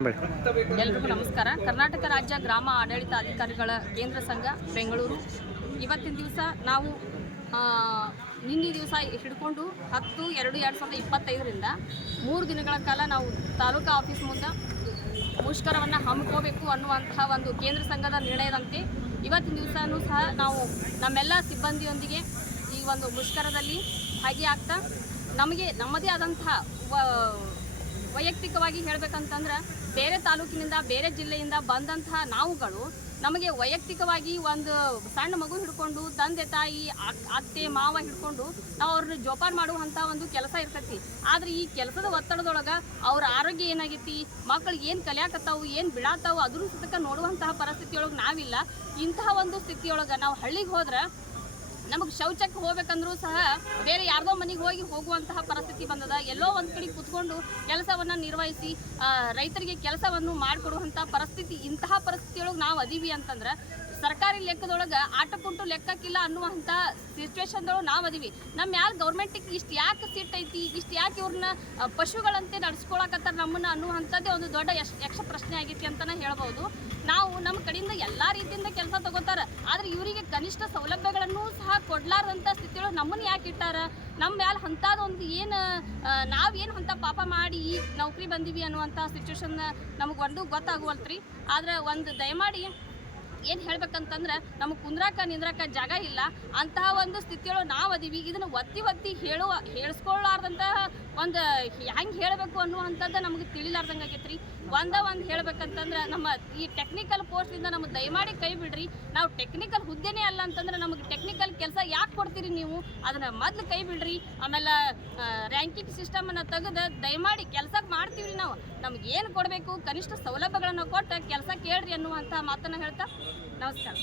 ಎಲ್ರಿಗೂ ನಮಸ್ಕಾರ. ಕರ್ನಾಟಕ ರಾಜ್ಯ ಗ್ರಾಮ ಆಡಳಿತ ಅಧಿಕಾರಿಗಳ ಕೇಂದ್ರ ಸಂಘ ಬೆಂಗಳೂರು. ಇವತ್ತಿನ ದಿವಸ ನಾವು ನಿನ್ನೆ ದಿವಸ ಹಿಡ್ಕೊಂಡು 10/2/2025ರಿಂದ 3 ದಿನಗಳ ಕಾಲ ನಾವು ತಾಲೂಕಾ ಆಫೀಸ್ ಮುಂದೆ ಮುಷ್ಕರವನ್ನು ಹಮ್ಮಿಕೋಬೇಕು ಅನ್ನುವಂತಹ ಒಂದು ಕೇಂದ್ರ ಸಂಘದ ನಿರ್ಣಯದಂತೆ ಇವತ್ತಿನ ದಿವಸನೂ ಸಹ ನಾವು ನಮ್ಮೆಲ್ಲ ಸಿಬ್ಬಂದಿಯೊಂದಿಗೆ ಈ ಒಂದು ಮುಷ್ಕರದಲ್ಲಿ ಭಾಗಿಯಾಗ್ತಾ ನಮಗೆ ನಮ್ಮದೇ ಆದಂತಹ ವೈಯಕ್ತಿಕವಾಗಿ ಹೇಳಬೇಕಂತಂದ್ರೆ ಬೇರೆ ತಾಲೂಕಿನಿಂದ ಬೇರೆ ಜಿಲ್ಲೆಯಿಂದ ಬಂದಂತಹ ನಾವುಗಳು ನಮಗೆ ವೈಯಕ್ತಿಕವಾಗಿ ಒಂದು ಸಣ್ಣ ಮಗು ಹಿಡ್ಕೊಂಡು ತಂದೆ ತಾಯಿ ಅತ್ತೆ ಮಾವ ಹಿಡ್ಕೊಂಡು ನಾವು ಅವ್ರನ್ನ ಜೋಪಾನ ಮಾಡುವಂಥ ಒಂದು ಕೆಲಸ ಇರ್ತೈತಿ. ಆದರೆ ಈ ಕೆಲಸದ ಒತ್ತಡದೊಳಗೆ ಅವ್ರ ಆರೋಗ್ಯ ಏನಾಗೈತಿ, ಮಕ್ಕಳಿಗೆ ಏನು ಕಲಿಯಾಕತ್ತಾವು, ಏನು ಬಿಡಾತಾವು, ಅದ್ರ ಸುತ್ತಕ್ಕೆ ನೋಡುವಂತಹ ಪರಿಸ್ಥಿತಿಯೊಳಗೆ ನಾವಿಲ್ಲ. ಇಂತಹ ಒಂದು ಸ್ಥಿತಿಯೊಳಗೆ ನಾವು ಹಳ್ಳಿಗೆ ಹೋದ್ರೆ ನಮಗೆ ಶೌಚಕ್ಕೆ ಹೋಗ್ಬೇಕಂದ್ರೂ ಸಹ ಬೇರೆ ಯಾರ್ದೋ ಮನೆಗೆ ಹೋಗುವಂತಹ ಪರಿಸ್ಥಿತಿ ಬಂದದ. ಎಲ್ಲೋ ಒಂದು ಕಡೆ ಕೂತ್ಕೊಂಡು ಕೆಲಸವನ್ನು ನಿರ್ವಹಿಸಿ ರೈತರಿಗೆ ಕೆಲಸವನ್ನು ಮಾಡಿಕೊಡುವಂಥ ಪರಿಸ್ಥಿತಿ, ಇಂತಹ ಪರಿಸ್ಥಿತಿಯೊಳಗೆ ನಾವು ಅದೀವಿ ಅಂತಂದ್ರೆ ಸರ್ಕಾರಿ ಲೆಕ್ಕದೊಳಗೆ ಆಟಕ್ಕುಂಟು ಲೆಕ್ಕಕ್ಕಿಲ್ಲ ಅನ್ನುವಂಥ ಸಿಚುವೇಶನ್ದೊಳಗೆ ನಾವು ಅದೀವಿ. ನಮ್ಮ ಮ್ಯಾಲ ಗೌರ್ಮೆಂಟಿಗೆ ಇಷ್ಟು ಯಾಕೆ ಸಿಟ್ಟೈತಿ, ಇಷ್ಟು ಯಾಕೆ ಇವ್ರನ್ನ ಪಶುಗಳಂತೆ ನಡೆಸ್ಕೊಳಕತ್ತಾರ ನಮ್ಮನ್ನು ಅನ್ನುವಂಥದ್ದೇ ಒಂದು ದೊಡ್ಡ ಯಕ್ಷ ಪ್ರಶ್ನೆ ಆಗೈತಿ ಅಂತಲೇ ಹೇಳ್ಬೋದು. ನಾವು ನಮ್ಮ ಕಡೆಯಿಂದ ಎಲ್ಲ ರೀತಿಯಿಂದ ಕೆಲಸ ತಗೋತಾರೆ, ಆದರೆ ಇವರಿಗೆ ಕನಿಷ್ಠ ಸೌಲಭ್ಯಗಳನ್ನು ಸಹ ಕೊಡ್ಲಾರ್ದಂಥ ಸ್ಥಿತಿಯೊಳಗೆ ನಮ್ಮನ್ನು ಯಾಕೆ ಇಟ್ಟಾರ, ನಮ್ಮ ಮ್ಯಾಲೆ ಅಂಥದ್ದೊಂದು ಏನು ನಾವೇನು ಅಂಥ ಪಾಪ ಮಾಡಿ ಈ ನೌಕರಿ ಬಂದೀವಿ ಅನ್ನುವಂಥ ಸಿಚುವೇಶನ್ ನಮಗೆ ಒಂದು ಗೊತ್ತಾಗುವಲ್ತ್ರಿ. ಆದರೆ ಒಂದು ದಯಮಾಡಿ ಏನು ಹೇಳ್ಬೇಕಂತಂದ್ರೆ ನಮಗೆ ಕುಂದ್ರಾಕ ನಿಂದ್ರಾಕ ಜಾಗ ಇಲ್ಲ, ಅಂತಹ ಒಂದು ಸ್ಥಿತಿಯೊಳಗೆ ನಾವು ಅದೀವಿ. ಇದನ್ನು ಒತ್ತಿ ಹೇಳಿಸ್ಕೊಳ್ಳಾರ್ದಂತಹ ಒಂದು ಹೆಂಗೆ ಹೇಳಬೇಕು ಅನ್ನುವಂಥದ್ದು ನಮಗೆ ತಿಳಿಲಾರ್ದಂಗೆ ಆಗೈತೆ ರೀ. ಒಂದು ಹೇಳ್ಬೇಕಂತಂದ್ರೆ ನಮ್ಮ ಈ ಟೆಕ್ನಿಕಲ್ ಪೋಸ್ಟಿಂದ ನಮಗೆ ದಯಮಾಡಿ ಕೈ ಬಿಡ್ರಿ. ನಾವು ಟೆಕ್ನಿಕಲ್ ಹುದ್ದೆನೇ ಅಲ್ಲ ಅಂತಂದ್ರೆ ನಮಗೆ ಟೆಕ್ನಿಕಲ್ ಕೆಲಸ ಯಾಕೆ ಕೊಡ್ತೀರಿ ನೀವು, ಅದನ್ನು ಮೊದಲು ಕೈ ಬಿಡ್ರಿ. ಆಮೇಲೆ ರ್ಯಾಂಕಿಂಗ್ ಸಿಸ್ಟಮನ್ನು ತೆಗೆದು ದಯಮಾಡಿ ಕೆಲಸಕ್ಕೆ ಮಾಡ್ತೀವಿ ರೀ. ನಾವು ನಮ್ಗೆ ಏನು ಕೊಡಬೇಕು, ಕನಿಷ್ಠ ಸೌಲಭ್ಯಗಳನ್ನು ಕೊಟ್ಟು ಕೆಲಸ ಕೇಳ್ರಿ ಅನ್ನುವಂಥ ಮಾತನ್ನು ಹೇಳ್ತಾ ನಮಸ್ಕಾರ.